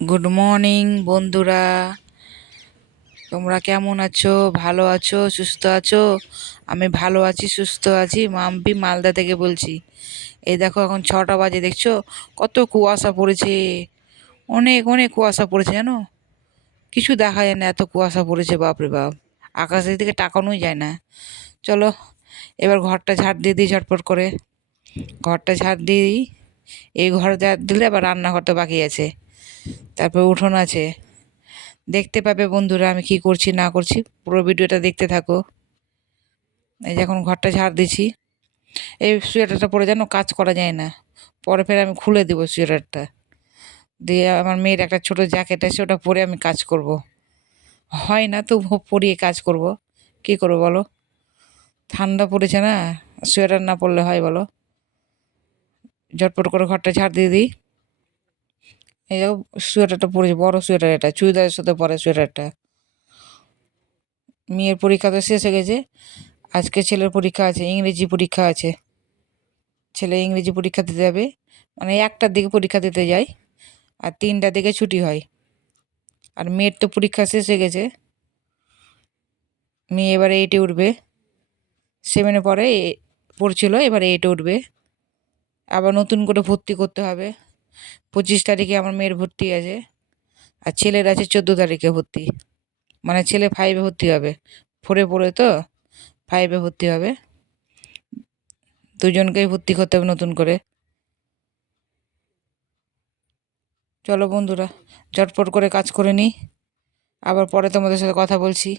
Good morning বন্ধুরা। তোমরা কেমন আছো? ভালো আছো? সুস্থ আছো? আমি ভালো আছি, সুস্থ আছি। মাম্পি মালদা থেকে বলছি। এই দেখো এখন 6টা বাজে, দেখছো কত কুয়াশা পড়েছে। অনেক অনেক কুয়াশা পড়েছে, জানো? কিছু দেখা যায় না, এত কুয়াশা পড়েছে, বাপরে বাপ। আকাশের দিকে তাকানোই যায় না। চলো এবার ঘরটা ঝাড় দিয়ে দিই ঝটপট করে। ঘরটা ঝাড় দিয়ে দিই। এই ঘর ঝাড় দিলে আবার রান্নাঘরটা বাকি আছে, তারপর উঠোন আছে। দেখতে পাবে বন্ধুরা আমি কি করছি না করছি, পুরো ভিডিওটা দেখতে থাকো। এই যে এখন ঘরটা ঝাড় দিছি। এই সোয়েটারটা পরে যেন কাজ করা যায় না, পরে ফের আমি খুলে দেবো সোয়েটারটা দিয়ে। আমার মেয়ের একটা ছোট জ্যাকেট আছে, ওটা পরে আমি কাজ করব। হয় না তো পরিয়ে কাজ করব, কি করবো বলো? ঠান্ডা পড়েছে না, সোয়েটার না পরলে হয় বলো? ঝটপট করে ঘরটা ঝাড় দিয়ে দিই। এই যাও, সোয়েটারটা পরেছি, বড় সোয়েটার, এটা চুড়িদারের সাথে পরে সোয়েটারটা। মেয়ের পরীক্ষা তো শেষ হয়ে গেছে, আজকে ছেলের পরীক্ষা আছে, ইংরেজি পরীক্ষা আছে। ছেলে ইংরেজি পরীক্ষা দিতে যাবে, মানে 1টার দিকে পরীক্ষা দিতে যায়, আর 3টার দিকে ছুটি হয়। আর মেয়ের তো পরীক্ষা শেষ হয়ে গেছে। মেয়ে এবারে 8-এ উঠবে। 7-এ পড়ছিল, এবারে 8-এ উঠবে। আবার নতুন করে ভর্তি করতে হবে। 25 তারিখে আমার মেয়ের ভর্তি আছে, আর ছেলের আছে 14 তারিখে ভর্তি। মানে ছেলে 5-এ ভর্তি হবে, 4-এ পড়ে তো 5-এ ভর্তি হবে। দুজনকেই ভর্তি করতে হবে নতুন করে। চলো বন্ধুরা ঝটপট করে কাজ করে নিই, আবার পরে তোমাদের সাথে কথা বলছি।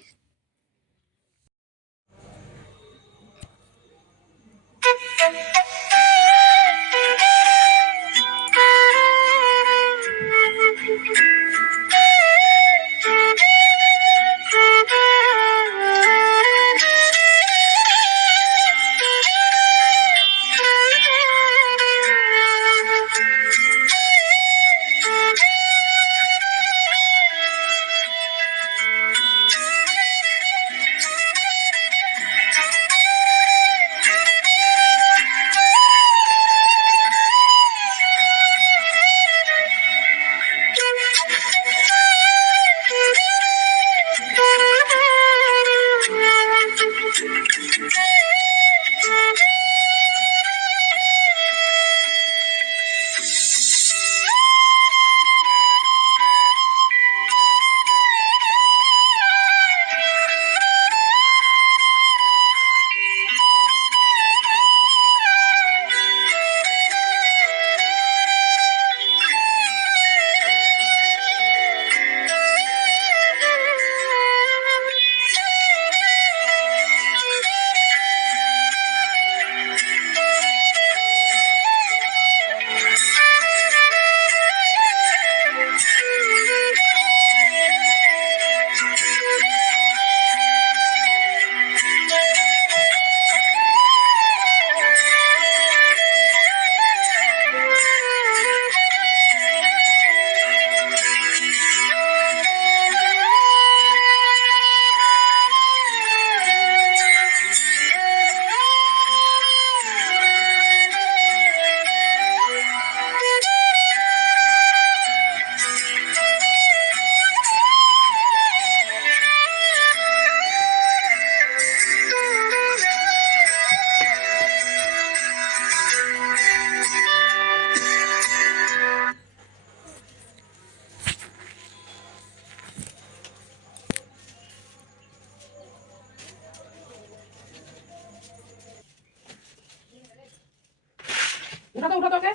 উঠাতো উঠাতো ওকে।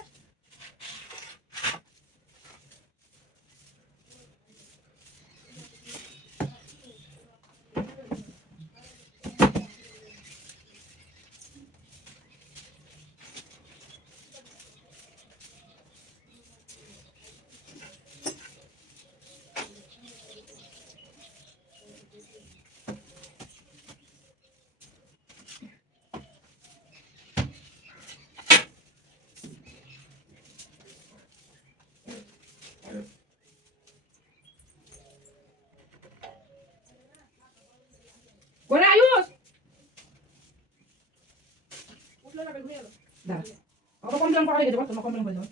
করে আয়ুষ উঠলে না, বের হয়ে গেল। দাঁড়া, অত কমপ্লেন করা হয়ে গেছে, তোমার কমপ্লেন করে দেবো।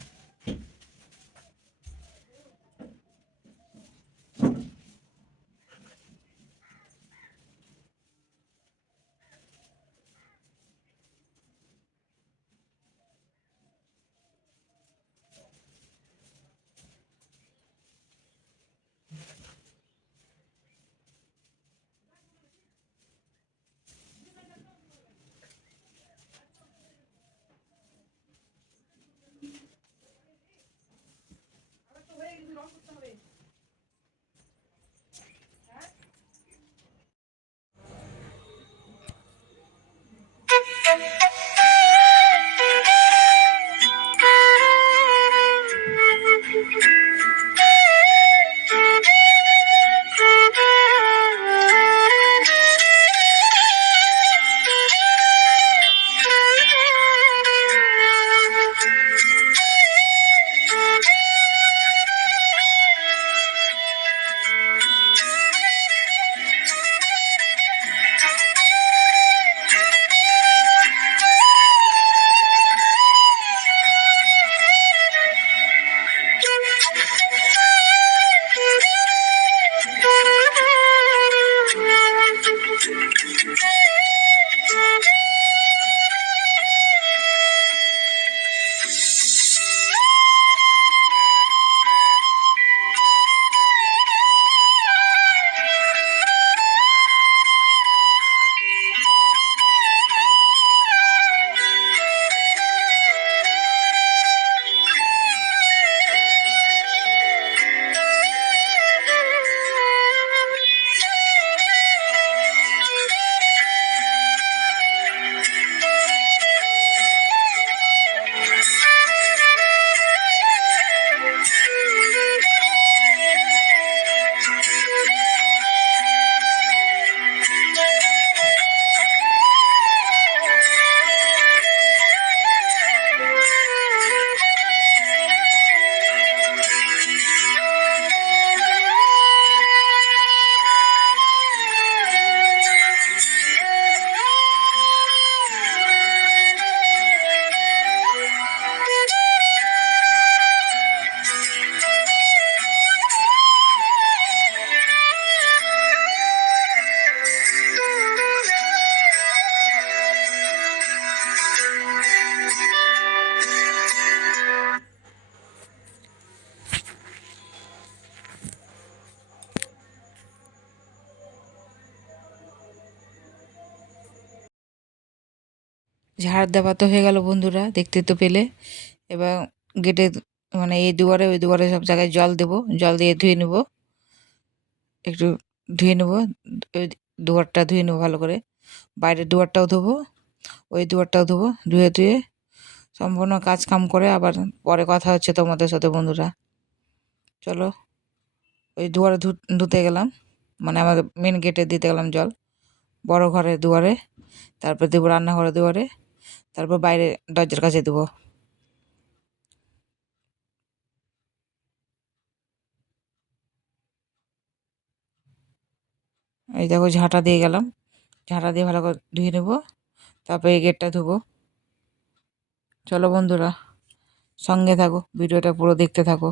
ঝাড় দেওয়া তো হয়ে গেল বন্ধুরা, দেখতে তো পেলে। এবার গেটে মানে এই দুয়ারে ওই দুয়ারে সব জায়গায় জল দেবো, জল দিয়ে ধুয়ে নেবো, একটু ধুয়ে নেবো। ওই দুয়ারটা ধুয়ে নেবো ভালো করে, বাইরের দুয়ারটাও ধোবো, ওই দুয়ারটাও ধোবো। ধুয়ে ধুয়ে সম্পূর্ণ কাজ কাম করে আবার পরে কথা হচ্ছে তোমাদের সাথে বন্ধুরা। চলো, ওই দুয়ারে ধুতে গেলাম, মানে আমাদের মেন গেটে দিতে গেলাম জল, বড় ঘরের দুয়ারে, তারপর দেবো রান্নাঘরের দুয়ারে, তারপর বাইরে দরজার কাছে দেবো। এই দেখো ঝাঁটা দিয়ে গেলাম, ঝাঁটা দিয়ে ভালো করে ধুয়ে নেবো, তারপর এই গেটটা ধুবো। চলো বন্ধুরা, সঙ্গে থাকো, ভিডিওটা পুরো দেখতে থাকো।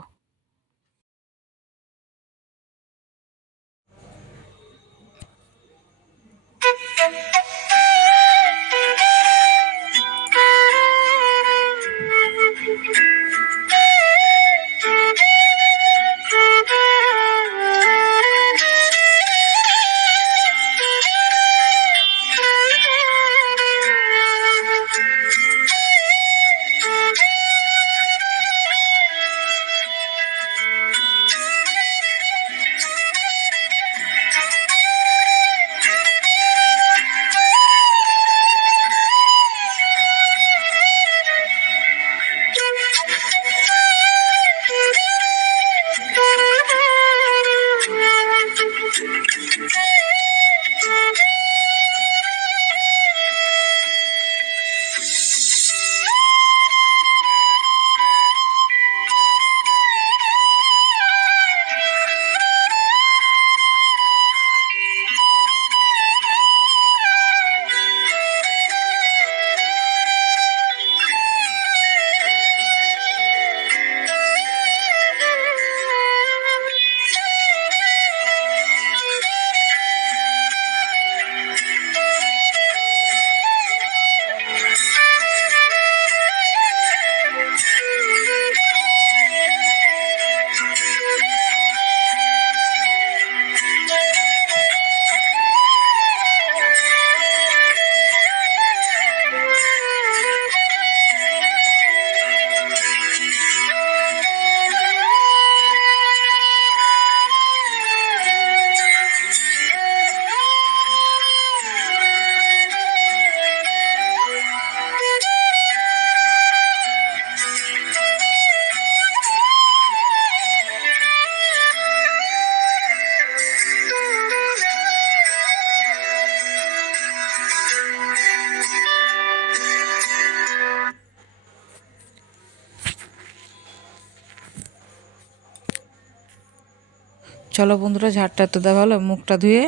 চলো বন্ধুরা, ঝাড়টা তো দেওয়া হলো, মুখটা ধুয়ে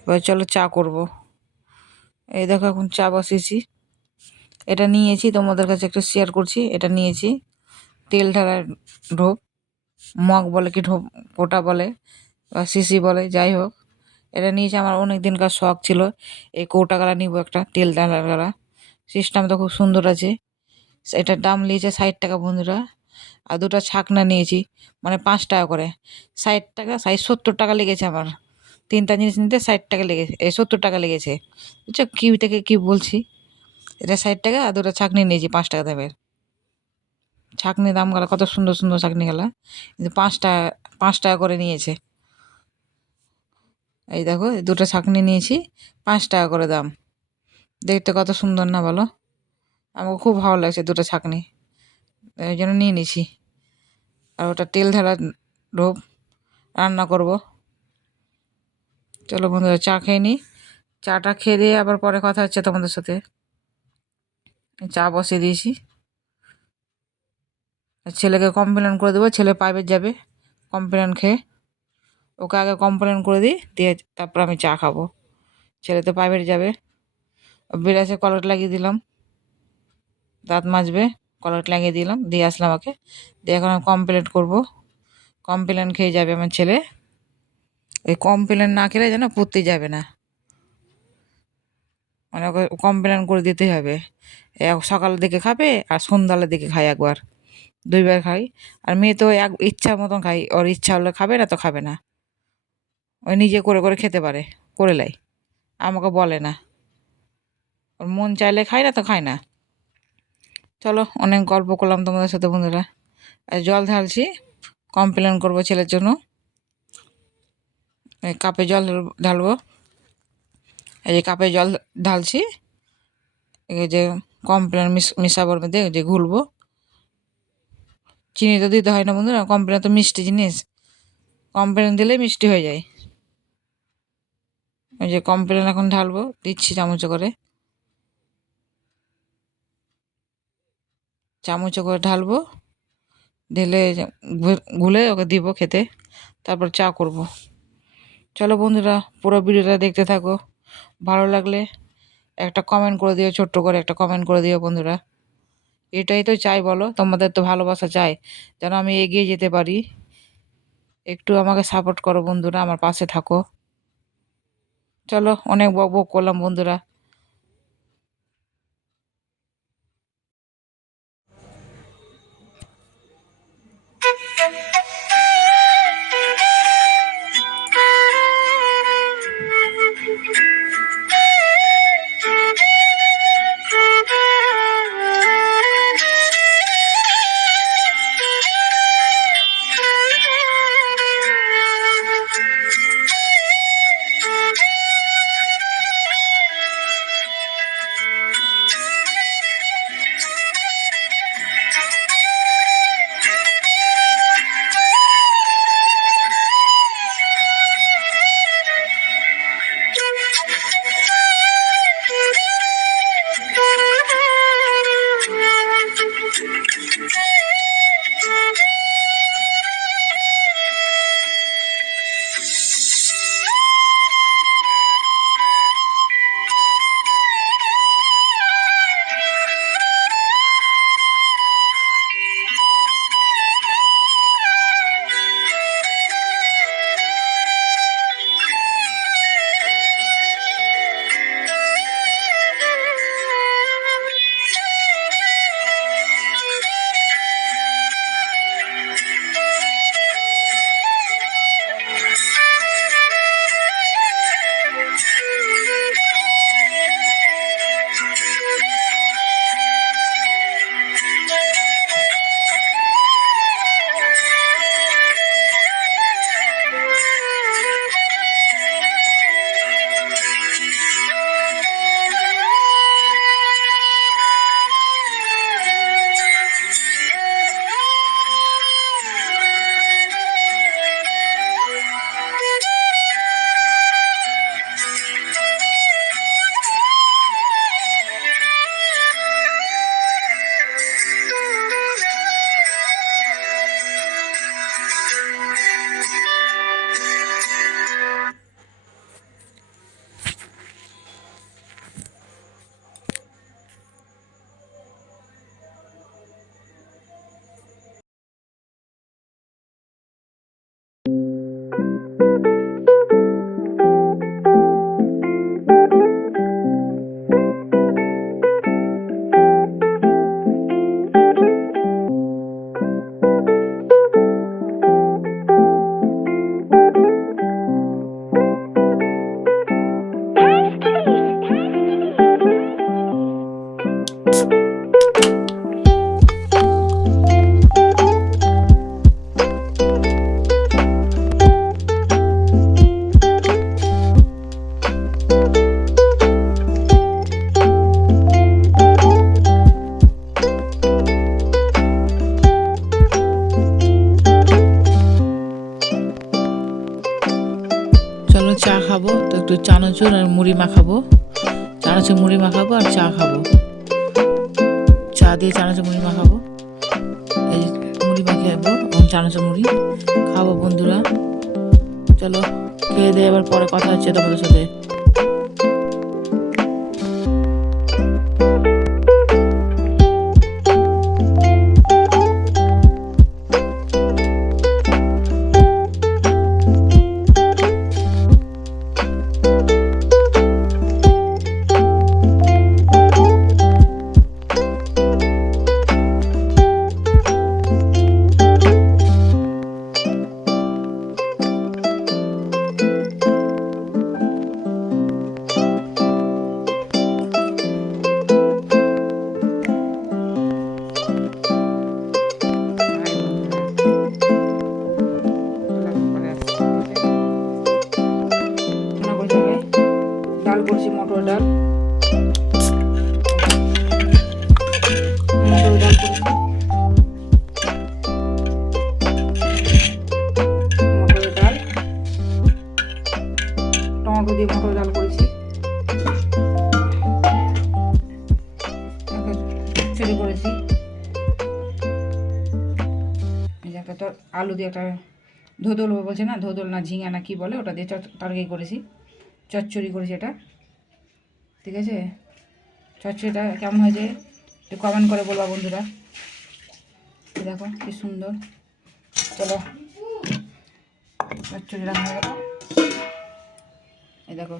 এবার চলো চা করব। এই দেখো এখন চা বসিয়েছি, এটা নিয়েছি তোমাদের কাছে একটু শেয়ার করছি। এটা নিয়েছি তেল ঢালার ঢোপ, মগ বলে কি ঢোপ ওটা বলে, বা সিসি বলে, যাই হোক। এটা নিয়েছি, আমার অনেক দিনকার শখ ছিল এই কৌটা গালা নিব, একটা তেল ঢালার গালা। সিস্টেমটা খুব সুন্দর আছে। এটার দাম নিয়েছে 60 টাকা বন্ধুরা। আর দুটো ছাকনা নিয়েছি, মানে 5 টাকা করে। 60 টাকা, 70 টাকা লেগেছে আমার। তিনটা জিনিস নিতে 60 টাকা লেগেছে, 70 টাকা লেগেছে। বুঝছো কি থেকে কি বলছি। এটা 60 টাকা, আর দুটো ছাকনি নিয়েছি 5 টাকা দামের। ছাকনি দাম গেলা কত সুন্দর সুন্দর ছাকনি গেলা, কিন্তু 5 টাকা করে নিয়েছে। এই দেখো এই দুটো ছাকনি নিয়েছি, 5 টাকা করে দাম। দেখতে কত সুন্দর না বলো, আমাকে খুব ভালো লাগছে দুটো ছাকনি, এই জন্য নিয়ে নিছি। আর ওটা তেল ঢালা ঢোপ, রান্না করব। চলো বন্ধুরা, চা খেয়ে নিই। চাটা খেয়ে দিয়ে আবার পরে কথা হচ্ছে তোমাদের সাথে। চা বসিয়ে দিয়েছি, আর ছেলেকে কমপ্লেন করে দেবো, ছেলে প্রাইভেট যাবে কমপ্লেন খেয়ে। ওকে আগে কমপ্লেন করে দিই, দিয়ে তারপর আমি চা খাবো। ছেলে তো প্রাইভেট যাবে। বিড়াসে কলট লাগিয়ে দিলাম, দাঁত মাজবে, কলট লাগিয়ে দিলাম, দিয়ে আসলাম ওকে। দিয়ে এখন আমি কমপ্লেন করবো, কমপ্লেন খেয়ে যাবে আমার ছেলে। ওই কমপ্লেন না খেলে যেন পড়তে যাবে না, মানে ওকে কমপ্লেন করে দিতেই হবে। সকালের দিকে খাবে আর সন্ধ্যাবেলার দিকে খাই একবার, 2বার খাই। আর মেয়ে তো এক ইচ্ছা মতন খাই, ওর ইচ্ছা হলে খাবে, না তো খাবে না। ওই নিজে করে করে খেতে পারে, করে লাই, আমাকে বলে না। ওর মন চাইলে খায় না তো খায় না। চলো অনেক গল্প করলাম তোমাদের সাথে বন্ধুরা। আর জল ঢালছি, কমপ্লেন করবো ছেলের জন্য। এই কাপে জল ঢালবো, এই যে কাপে জল ঢালছি। এই যে কমপ্লেন মিশাবার মধ্যে যে ঘুলবো। চিনি তো দিতে হয় না বন্ধুরা, কমপ্লেন তো মিষ্টি জিনিস, কমপ্লেন দিলেই মিষ্টি হয়ে যায়। ওই যে কমপ্লেন এখন ঢালবো, দিচ্ছি চামচে করে, চামচে করে ঢালবো। ঢেলে ঘুলে ওকে দিব খেতে, তারপর চা করব। চলো বন্ধুরা পুরো ভিডিওটা দেখতে থাকো, ভালো লাগলে একটা কমেন্ট করে দিও, ছোট্ট করে একটা কমেন্ট করে দিও বন্ধুরা। এটাই তো চাই বলো, তোমাদের তো ভালোবাসা চাই যেন আমি এগিয়ে যেতে পারি। একটু আমাকে সাপোর্ট করো বন্ধুরা, আমার পাশে থাকো। চলো অনেক বক বক করলাম বন্ধুরা। চলো চা খাবো তো, একটু চানাচুর আর মুড়ি মাখাবো, চানাচুর মুড়ি মাখাবো আর চা খাবো। চা দিয়ে চানাচুর মুড়ি মাখাবো, এই মুড়ি মাখাবো এবং চানাচুর মুড়ি খাবো বন্ধুরা। চলো খেয়ে দিয়ে আবার পরে কথা হচ্ছে তোমাদের সাথে। চচ্চড়ি করেছি। এই যে একটা তো আলু দিয়ে একটা ধোদল বলছে না, ধোদল না ঝিঙা না কি বলে, ওটা দিয়ে তরকারি করেছি, চচ্চড়ি করেছি এটা। ঠিক আছে, চচ্চড়িটা কেমন হয়েছে একটু কমেন্ট করে বলবা বন্ধুরা। দেখো কি সুন্দর। চলো চচ্চড়ি রান্না হয়ে গেল। এই দেখো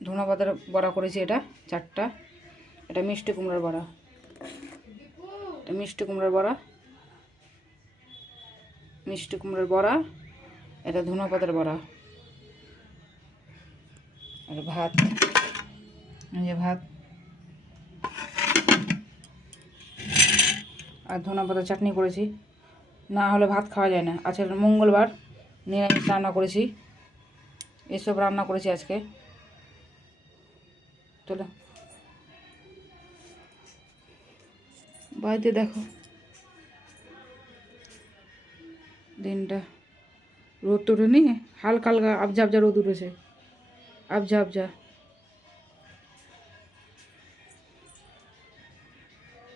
ধনা পাতার বড়া করেছি, এটা 4টা। এটা মিষ্টি কুমড়ার বড়া, এটা মিষ্টি কুমড়ার বড়া, মিষ্টি কুমড়ার বড়া, এটা ধনা পাতার বড়া। আর ভাত, এই যে ভাত আর ধনা পাতার চাটনি করেছি। না হলে ভাত খাওয়া যায় না। আজকে মঙ্গলবার, নিরামিষ রান্না করেছি, এসব রান্না করেছি আজকে। চলো বাড়িতে দেখো দিনটা, রোদ তো উঠেনি, হালকা হালকা আবজা আবজা রোদ উঠেছে, আবজা আবজা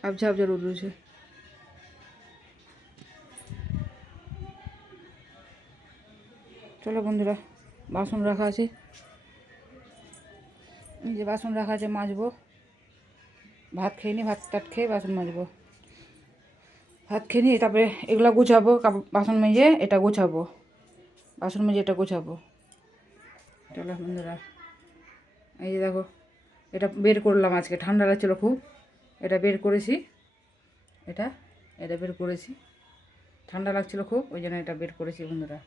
আবজা আবজা রোদ উঠেছে। চলো বন্ধুরা, বাসন রাখা আছে, এই যে বাসন রাখা আছে, মাজবো। ভাত খেয়ে নি, ভাত টাত খেয়ে বাসন মাজবো। ভাত খেয়ে নিয়ে তারপরে এগুলো গুছাবো, বাসন মেজে এটা গোছাবো, বাসন মেজে এটা গোছাবো। চলো বন্ধুরা, এই যে দেখো এটা বের করলাম, আজকে ঠান্ডা লাগছিলো খুব, এটা বের করেছি, এটা এটা বের করেছি, ঠান্ডা লাগছিলো খুব, ওই জন্য এটা বের করেছি বন্ধুরা,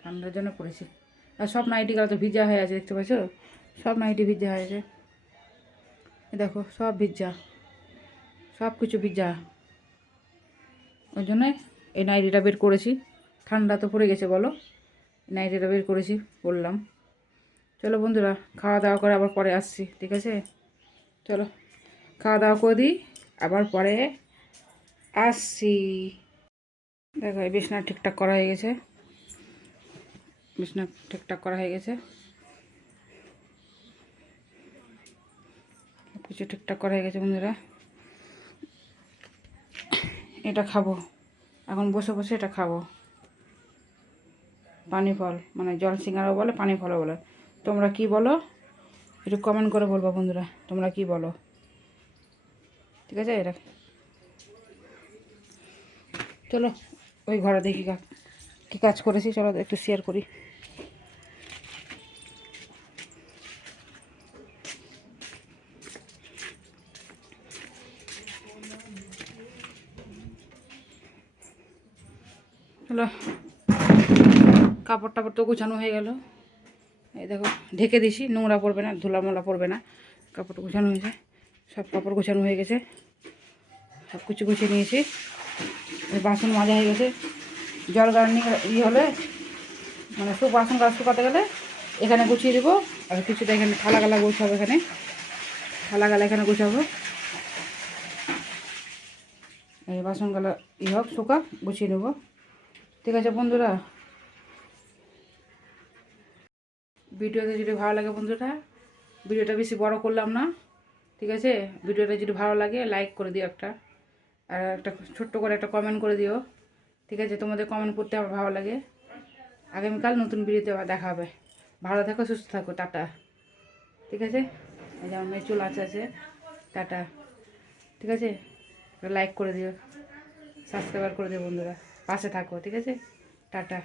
ঠান্ডার জন্য করেছি। আর সব নাইটিগুলো তো ভিজা হয়ে আছে, দেখতে পাচ্ছ, সব নাইটি ভিজা হয়ে আছে, দেখো সব ভিজা, সব কিছু ভিজা, ওই জন্যে এই নাইটিটা বের করেছি। ঠান্ডা তো পড়ে গেছে বলো, নাইটিটা বের করেছি, বললাম। চলো বন্ধুরা, খাওয়া দাওয়া করে আবার পরে আসছি, ঠিক আছে? চলো খাওয়া দাওয়া করে দিই, আবার পরে আসছি। দেখো এই বিছনা ঠিকঠাক করা হয়ে গেছে, বিছনা ঠিকঠাক করা হয়ে গেছে, সব কিছু ঠিকঠাক করা হয়ে গেছে বন্ধুরা। এটা খাবো এখন, বসে বসে এটা খাবো, পানি ফল, মানে জল সিঙ্গারাও বলে, পানি ফলও বলে। তোমরা কি বলো একটু কমেন্ট করে বলবো বন্ধুরা, তোমরা কি বলো, ঠিক আছে? এটা চলো ওই ঘরে দেখি কী কাজ করেছি, চলো একটু শেয়ার করি। চলো কাপড় টাপড় তো গুছানো হয়ে গেল, এই দেখো ঢেকে দিছি, নোংরা পড়বে না, ধুলা মোলা পড়বে না, কাপড় গুছানো হয়েছে, সব কাপড় গুছানো হয়ে গেছে, সব কিছু গুছিয়ে নিয়েছি। বাসন মাজা হয়ে গেছে, জল গাড়নি হলে মানে বাসন গাছ শুকাতে গেলে এখানে গুছিয়ে দেবো, আর কিছুটা এখানে থালা গালা গোছাবো, এখানে থালা গালা এখানে গোছাবো, এই বাসন গালা হোক শুকা গুছিয়ে নেবো, ঠিক আছে বন্ধুরা? ভিডিওটা যদি ভালো লাগে বন্ধুরা, ভিডিওটা বেশি বড় করলাম না, ঠিক আছে? ভিডিওটা যদি ভালো লাগে লাইক করে দিও একটা, আর একটা ছোট্ট করে একটা কমেন্ট করে দিও, ঠিক আছে? তোমাদের কমেন্ট করতে আমার ভালো লাগে। আগামীকাল নতুন ভিডিওতে আবার দেখা হবে। ভালো থাকো, সুস্থ থাকো, টাটা, ঠিক আছে? এই যে আমার মেয়ে চুল আছে, টাটা, ঠিক আছে? লাইক করে দিও, সাবস্ক্রাইব করে দিও বন্ধুরা, পাশে থাকো, ঠিক আছে? টাটা।